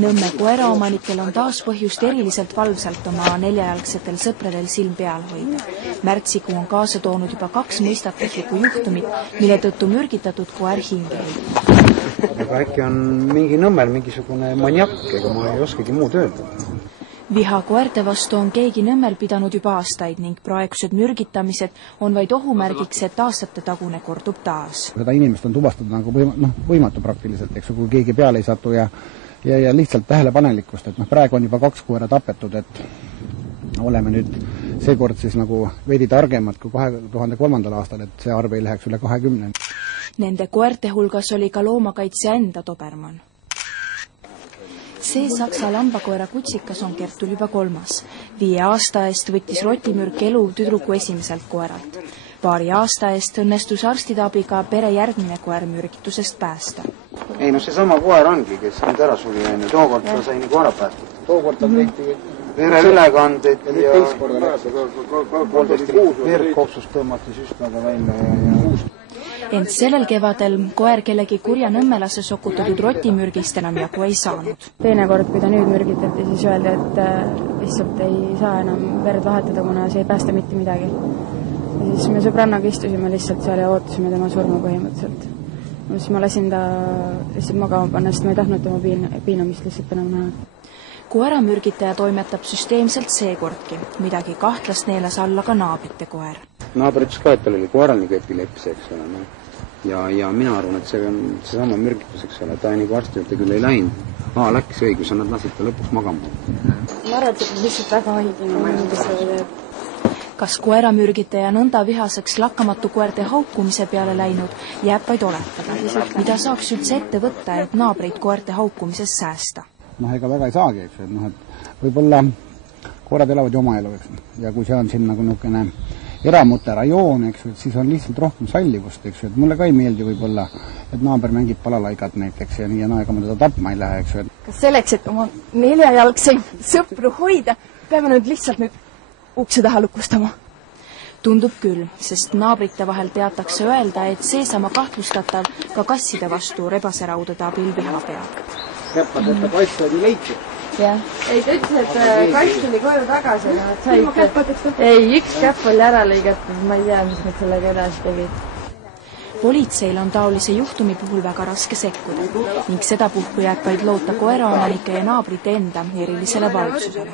Nõmme koeraomanikel on taas põhjust eriliselt valvsalt oma neljajalgsetel sõpradel silm peal hoida. Märtsikuu on kaasa toonud juba 2 mõistatuslikku juhtumit, mille tõttu mürgitatud koer hinge hoida. Aga äkki on mingi Nõmmel mingisugune maniak, ega ma ei oskagi muud öelda. Viha koerte vastu on keegi Nõmmel pidanud juba aastaid ning praegused mürgitamised on vaid ohumärgiks, et aastate tagune kordub taas. Seda inimest on tuvastada nagu võimatu praktiliselt, eks kui keegi peale ei satu ja lihtsalt tähelepanelikkust, et praegu on juba 2 koera tapetud, et oleme nüüd seekord siis nagu veidi targemad kui 2003. aastal, et see arv ei läheks üle 20. Nende koerte hulgas oli ka loomakaitsja enda Dobermann. See saksa lambakoera kutsikas on Kertul juba 3. 5 aasta eest võttis rotimürk elu tüdruku esimeselt koeralt. Paari aasta eest õnnestus arstide abiga pere järgmine koer mürgitusest päästa. Ei, no see sama koer ongi, kes nüüd ära suli enne. Tookord ta sai nagu ära päästud. Tookord on tehti vereülekanded ja teist korda verd kopsust tõmmati süstmaga välja ja Ent sellel kevadel koer kellegi kurja nõmmelase sokutatud rotimürgist enam jagu ei saanud. Teinekord, kui ta nüüd mürgitati, siis öeldi, et lihtsalt ei saa enam verd vahetada, kuna see ei päästa mitte midagi. Ja siis me sõbrannaga istusime lihtsalt seal ja ootasime tema surma põhimõtteliselt. Siis ma lasin ta lihtsalt magama panna, sest ma ei tahtnud tema piinamist lihtsalt enam näha. Koeramürgitaja toimetab süsteemselt seekordki. Midagi kahtlast neelas alla ka naabrite koer. Naaber ütles ka, et tal oli koeral nagu epilepsia, eks ole. No. Ja mina arvan, et see on seesama mürgitus, eks ole. Ta nagu arsti juurde küll ei läinud. Läks õigus ja nad lasid ta lõpuks magama. Ma arvan, et see lihtsalt väga haigine. Kas koeramürgitaja nõnda vihaseks lakkamatu koerte haukumise peale läinud, jääb vaid oletada. Mida saaks üldse ette võtta, et naabreid koerte haukumisest säästa? Ega väga ei saagi, eks, et võib-olla koerad elavad ju oma elu, eks, ja kui see on siin nagu nukene eramute rajoon, eks, et siis on lihtsalt rohkem sallivust, eks, et mulle ka ei meeldi võib-olla, et naaber mängib palalaigat näiteks ja nii ja ega ma teda tapma ei lähe, eks. Kas selleks, et oma neljajalgseid sõpru hoida, peame nüüd lihtsalt nüüd ukse taha lukustama? Tundub küll, sest naabrite vahel teatakse öelda, et seesama kahtlustatav ka kasside vastu rebaseraudade abil viha peab. Käppas, et ta kass oli leidsid. Jah. Ei, ta ütles, et kass tuli koju tagasi. Ei, üks käpp oli ära lõigatud, ma ei tea, mis nad sellega edasi tegid. Politseil on taolise juhtumi puhul väga raske sekkuda ning seda puhku jääb vaid loota koeraomanike ja naabrite enda erilisele valvsusele.